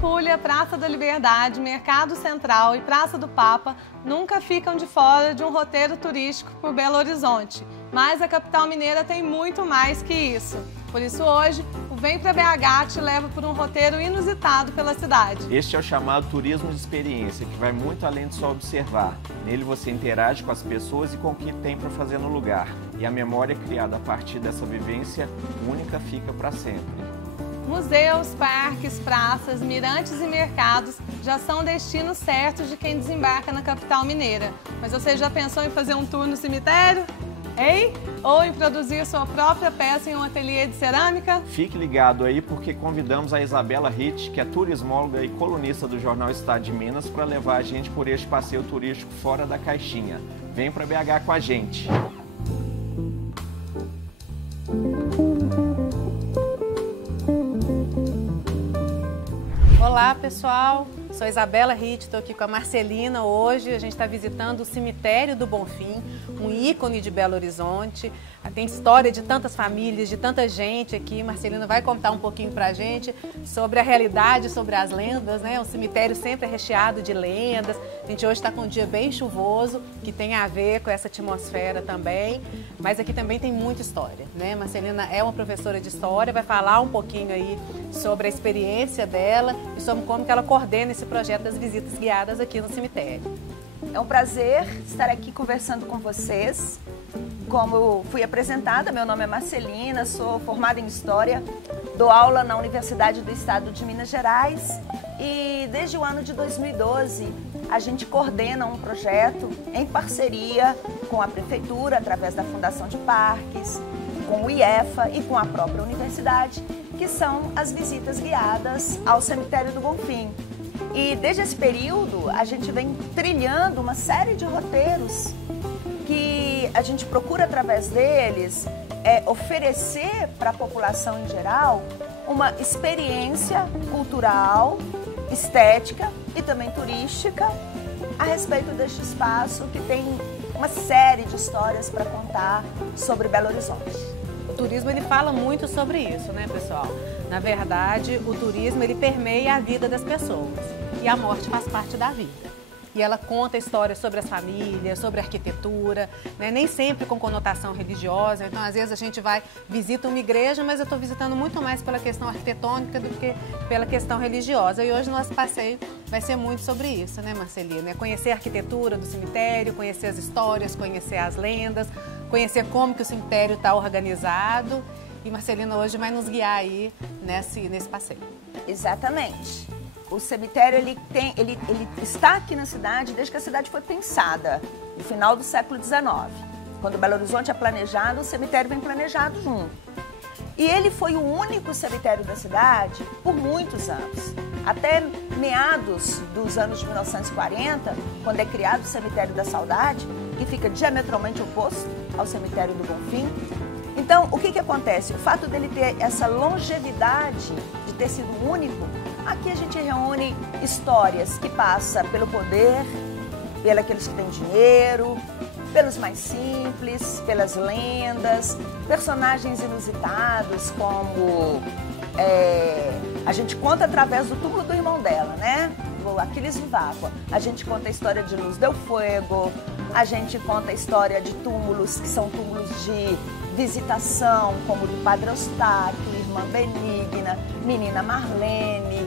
Pampulha, Praça da Liberdade, Mercado Central e Praça do Papa nunca ficam de fora de um roteiro turístico por Belo Horizonte. Mas a capital mineira tem muito mais que isso. Por isso hoje, o Vem Pra BH te leva por um roteiro inusitado pela cidade. Este é o chamado turismo de experiência, que vai muito além de só observar. Nele você interage com as pessoas e com o que tem para fazer no lugar. E a memória criada a partir dessa vivência única fica para sempre. Museus, parques, praças, mirantes e mercados já são destinos certos de quem desembarca na capital mineira. Mas você já pensou em fazer um tour no cemitério? Hein? Ou em produzir sua própria peça em um ateliê de cerâmica? Fique ligado aí porque convidamos a Isabela Ritt, que é turismóloga e colunista do jornal Estado de Minas, para levar a gente por este passeio turístico fora da caixinha. Vem para BH com a gente! Olá pessoal, sou Isabela Ritt, estou aqui com a Marcelina hoje. A gente está visitando o Cemitério do Bonfim, um ícone de Belo Horizonte. Tem história de tantas famílias, de tanta gente aqui. Marcelina vai contar um pouquinho pra gente sobre a realidade, sobre as lendas, né? O cemitério sempre é recheado de lendas. A gente hoje está com um dia bem chuvoso, que tem a ver com essa atmosfera também. Mas aqui também tem muita história, né? Marcelina é uma professora de história, vai falar um pouquinho aí sobre a experiência dela e sobre como que ela coordena esse projeto das visitas guiadas aqui no cemitério. É um prazer estar aqui conversando com vocês. Como fui apresentada, meu nome é Marcelina, sou formada em História, dou aula na Universidade do Estado de Minas Gerais e desde o ano de 2012 a gente coordena um projeto em parceria com a Prefeitura, através da Fundação de Parques, com o IEFA e com a própria universidade, que são as visitas guiadas ao Cemitério do Bonfim. E desde esse período a gente vem trilhando uma série de roteiros que a gente procura através deles oferecer para a população em geral uma experiência cultural, estética e também turística a respeito deste espaço que tem uma série de histórias para contar sobre Belo Horizonte. O turismo ele fala muito sobre isso, né, pessoal? Na verdade, o turismo ele permeia a vida das pessoas e a morte faz parte da vida. E ela conta histórias sobre as famílias, sobre a arquitetura, né? Nem sempre com conotação religiosa. Então, às vezes, a gente visita uma igreja, mas eu estou visitando muito mais pela questão arquitetônica do que pela questão religiosa. E hoje, nosso passeio vai ser muito sobre isso, né, Marcelina? Conhecer a arquitetura do cemitério, conhecer as histórias, conhecer as lendas, conhecer como que o cemitério está organizado. E Marcelina hoje vai nos guiar aí nesse passeio. Exatamente. O cemitério ele está aqui na cidade desde que a cidade foi pensada, no final do século XIX. Quando Belo Horizonte é planejado, o cemitério vem planejado junto. E ele foi o único cemitério da cidade por muitos anos. Até meados dos anos de 1940, quando é criado o Cemitério da Saudade, que fica diametralmente oposto ao Cemitério do Bonfim. Então, o que acontece? O fato dele ter essa longevidade de ter sido único, aqui a gente reúne histórias que passam pelo poder, pelos que têm dinheiro, pelos mais simples, pelas lendas, personagens inusitados, como a gente conta através do túmulo do irmão dela, né? O Aquiles Viváqua. A gente conta a história de Luz del Fuego, a gente conta a história de túmulos que são túmulos de visitação, como do Padre Eustáquio, Irmã Benigna, Menina Marlene.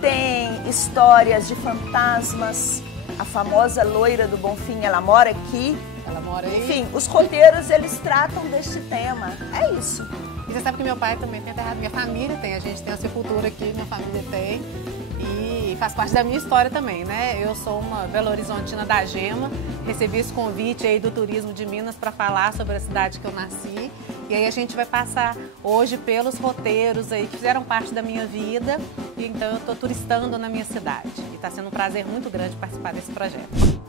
Tem histórias de fantasmas, a famosa loira do Bonfim, ela mora aqui. Ela mora aí. Enfim, os roteiros, eles tratam deste tema. É isso. E você sabe que meu pai também tem enterrado, minha família tem, a gente tem uma sepultura aqui, minha família tem. E faz parte da minha história também, né? Eu sou uma Belo Horizontina da Gema, recebi esse convite aí do Turismo de Minas para falar sobre a cidade que eu nasci. E aí a gente vai passar hoje pelos roteiros aí que fizeram parte da minha vida. E então eu estou turistando na minha cidade. E está sendo um prazer muito grande participar desse projeto.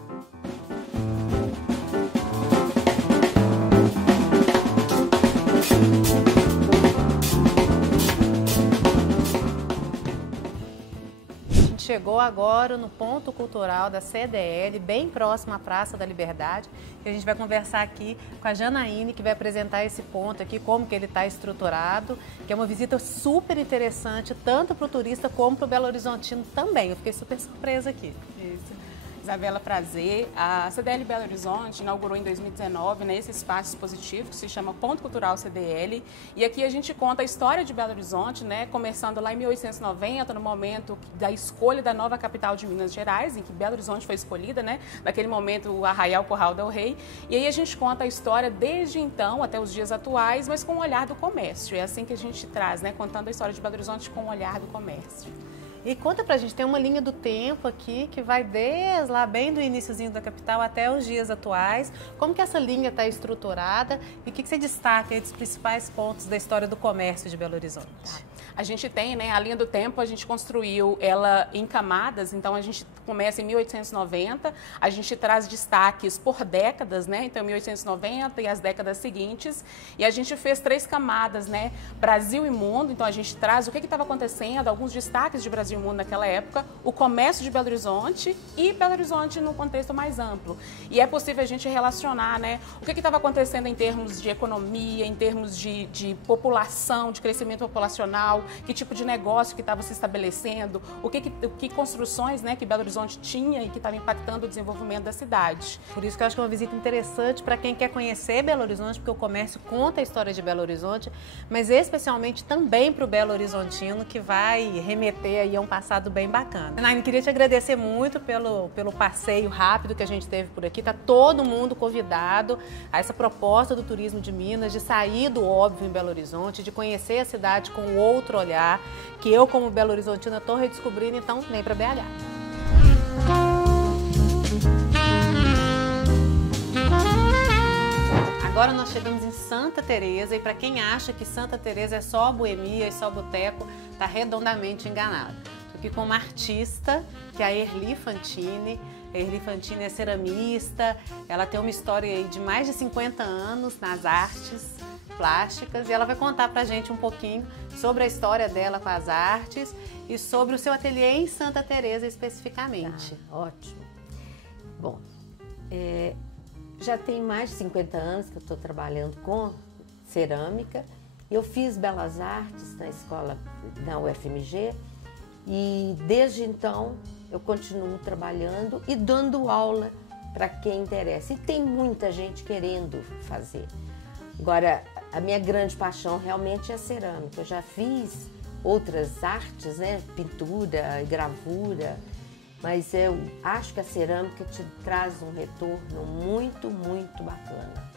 chegou agora no ponto cultural da CDL, bem próximo à Praça da Liberdade, e a gente vai conversar aqui com a Janaíne, que vai apresentar esse ponto aqui, como que ele está estruturado, que é uma visita super interessante, tanto para o turista como para o Belo Horizontino também. Eu fiquei super surpresa aqui. Isso. Isabela, prazer. A CDL Belo Horizonte inaugurou em 2019, né, esse espaço expositivo que se chama Ponto Cultural CDL. E aqui a gente conta a história de Belo Horizonte, né, começando lá em 1890, no momento da escolha da nova capital de Minas Gerais, em que Belo Horizonte foi escolhida, né, naquele momento o Arraial Curral del Rei. E aí a gente conta a história desde então até os dias atuais, mas com o olhar do comércio. É assim que a gente traz, né, contando a história de Belo Horizonte com o olhar do comércio. E conta pra gente, tem uma linha do tempo aqui que vai desde lá bem do iniciozinho da capital até os dias atuais. Como que essa linha está estruturada e o que você destaca aí dos principais pontos da história do comércio de Belo Horizonte? A gente tem, né, a linha do tempo, a gente construiu ela em camadas, então a gente começa em 1890, a gente traz destaques por décadas, né, então 1890 e as décadas seguintes, e a gente fez 3 camadas, né, Brasil e Mundo, então a gente traz o que estava acontecendo, alguns destaques de Brasil e Mundo naquela época, o comércio de Belo Horizonte e Belo Horizonte no contexto mais amplo. E é possível a gente relacionar, né, o que estava acontecendo em termos de economia, em termos de população, de crescimento populacional, que tipo de negócio que estava se estabelecendo, que construções, né, que Belo Horizonte tinha e que estava impactando o desenvolvimento da cidade. Por isso que eu acho que é uma visita interessante para quem quer conhecer Belo Horizonte, porque o comércio conta a história de Belo Horizonte, mas especialmente também para o Belo Horizontino, que vai remeter aí a um passado bem bacana. Naine, queria te agradecer muito pelo passeio rápido que a gente teve por aqui. Está todo mundo convidado a essa proposta do turismo de Minas, de sair do óbvio em Belo Horizonte, de conhecer a cidade com outro olhar, que eu, como Belo Horizontina, estou redescobrindo, então vem para BH. Agora nós chegamos em Santa Teresa, e para quem acha que Santa Teresa é só boemia e só boteco, está redondamente enganado. Estou aqui com uma artista, que é a Erli Fantini. A Erli Fantini é ceramista, ela tem uma história aí de mais de 50 anos nas artes plásticas, e ela vai contar pra gente um pouquinho sobre a história dela com as artes e sobre o seu ateliê em Santa Teresa especificamente. Ótimo. Bom, já tem mais de 50 anos que eu estou trabalhando com cerâmica. Eu fiz Belas Artes na escola da UFMG e desde então eu continuo trabalhando e dando aula para quem interessa. E tem muita gente querendo fazer. Agora, a minha grande paixão realmente é a cerâmica. Eu já fiz outras artes, né? Pintura, gravura, mas eu acho que a cerâmica te traz um retorno muito, muito bacana.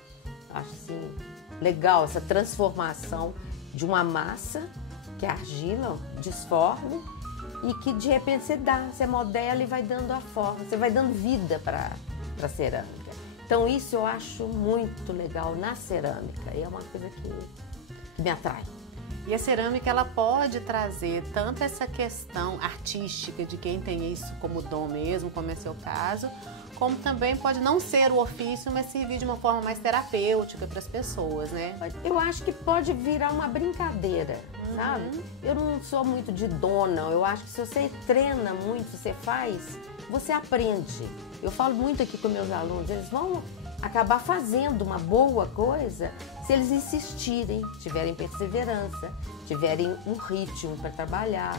Acho assim, legal essa transformação de uma massa, que é argila, disforme, e que de repente você modela e vai dando a forma, você vai dando vida para a cerâmica. Então isso eu acho muito legal na cerâmica, e é uma coisa que me atrai. E a cerâmica, ela pode trazer tanto essa questão artística de quem tem isso como dom mesmo, como é seu caso, como também pode não ser o ofício, mas servir de uma forma mais terapêutica para as pessoas, né? Eu acho que pode virar uma brincadeira, sabe? Eu não sou muito de dom, não. Eu acho que se você treina muito, você faz, você aprende. Eu falo muito aqui com meus alunos, eles vão acabar fazendo uma boa coisa se eles insistirem, tiverem perseverança, tiverem um ritmo para trabalhar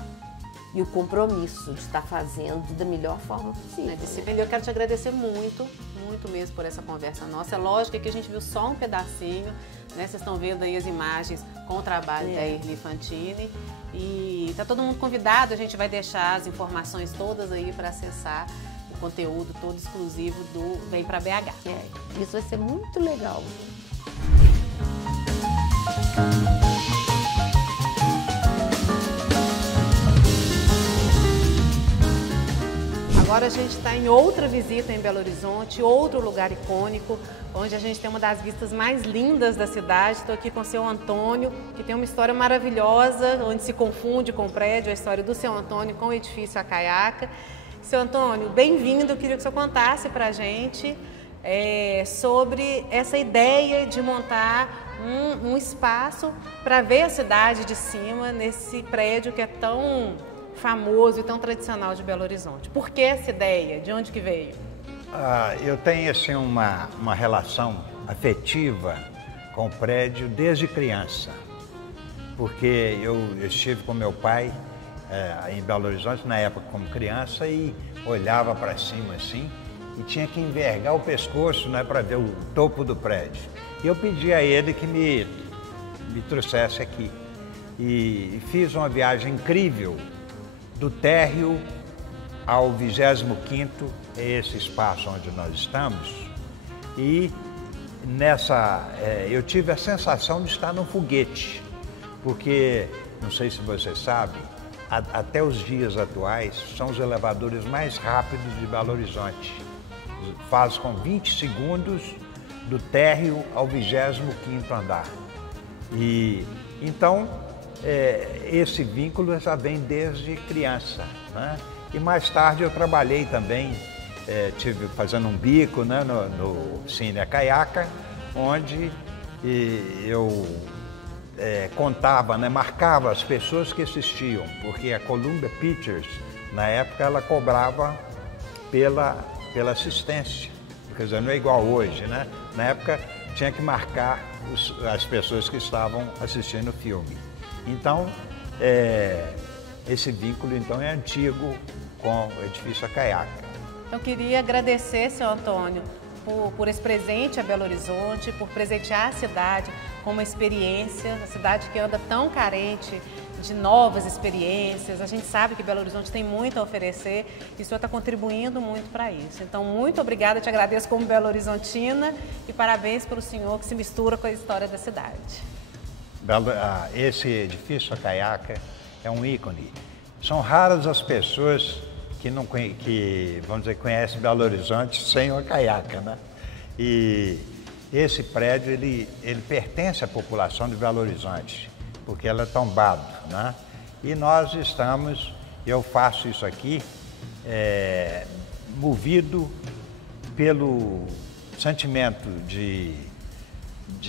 e o compromisso de estar fazendo da melhor forma possível. Né? Eu quero te agradecer muito, muito mesmo por essa conversa nossa. É lógico que a gente viu só um pedacinho, né? Vocês estão vendo aí as imagens com o trabalho da Erli Fantini. E está todo mundo convidado, a gente vai deixar as informações todas aí para acessar o conteúdo todo exclusivo do Vem Pra BH. Isso vai ser muito legal. Agora a gente está em outra visita em Belo Horizonte, outro lugar icônico, onde a gente tem uma das vistas mais lindas da cidade. Estou aqui com o seu Antônio, que tem uma história maravilhosa, onde se confunde com o prédio, a história do seu Antônio com o edifício Acaiaca. Seu Antônio, bem-vindo. Eu queria que o senhor contasse para a gente sobre essa ideia de montar um espaço para ver a cidade de cima nesse prédio que é tão famoso e tão tradicional de Belo Horizonte. Por que essa ideia? De onde que veio? Eu tenho assim, uma relação afetiva com o prédio desde criança, porque eu estive com meu pai em Belo Horizonte na época como criança e olhava para cima assim e tinha que envergar o pescoço, né, para ver o topo do prédio. E eu pedi a ele que me trouxesse aqui e fiz uma viagem incrível do térreo ao 25º, esse espaço onde nós estamos, e eu tive a sensação de estar num foguete, porque, não sei se você sabe, até os dias atuais, são os elevadores mais rápidos de Belo Horizonte. Faz com 20 segundos do térreo ao 25º andar. E então, esse vínculo já vem desde criança, né? E mais tarde eu trabalhei também, tive fazendo um bico, né, no Cine Acaiaca, onde eu contava, né, marcava as pessoas que assistiam, porque a Columbia Pictures, na época, ela cobrava pela assistência, quer dizer, não é igual hoje, né? Na época tinha que marcar as pessoas que estavam assistindo o filme. Então, esse vínculo então é antigo com o edifício Acaiaca. Eu queria agradecer, senhor Antônio, por esse presente a Belo Horizonte, por presentear a cidade com uma experiência, a cidade que anda tão carente de novas experiências. A gente sabe que Belo Horizonte tem muito a oferecer e o senhor está contribuindo muito para isso. Então, muito obrigada, te agradeço como Belo Horizontina e parabéns pelo senhor que se mistura com a história da cidade. Esse edifício Acaiaca é um ícone. São raras as pessoas que vamos dizer, conhecem Belo Horizonte sem o Acaiaca, né? E esse prédio, ele pertence à população de Belo Horizonte, porque ela é tombado, né? E nós eu faço isso aqui movido pelo sentimento de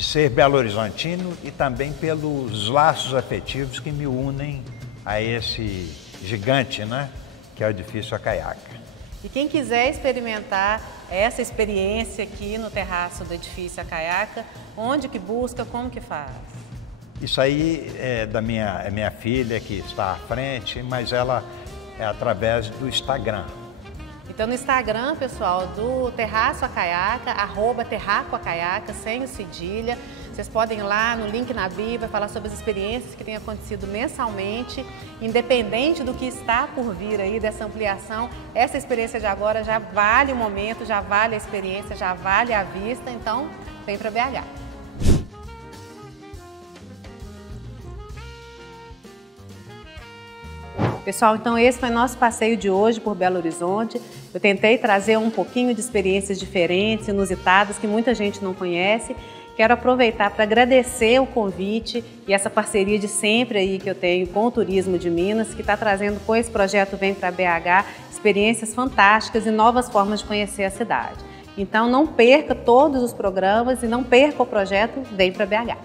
ser belo-horizontino e também pelos laços afetivos que me unem a esse gigante, né, que é o edifício Acaiaca. E quem quiser experimentar essa experiência aqui no terraço do edifício Acaiaca, onde que busca, como que faz? Isso aí é minha filha que está à frente, mas ela é através do Instagram. Então no Instagram, pessoal, do Terraço Acaiaca, @terracoacaiaca, sem o cedilha. Vocês podem ir lá no link na bio, vai falar sobre as experiências que têm acontecido mensalmente, independente do que está por vir aí dessa ampliação. Essa experiência de agora já vale o momento, já vale a experiência, já vale a vista, então vem para BH. Pessoal, então esse foi nosso passeio de hoje por Belo Horizonte. Eu tentei trazer um pouquinho de experiências diferentes, inusitadas, que muita gente não conhece. Quero aproveitar para agradecer o convite e essa parceria de sempre aí que eu tenho com o Turismo de Minas, que está trazendo com esse projeto Vem para BH experiências fantásticas e novas formas de conhecer a cidade. Então não perca todos os programas e não perca o projeto Vem para BH.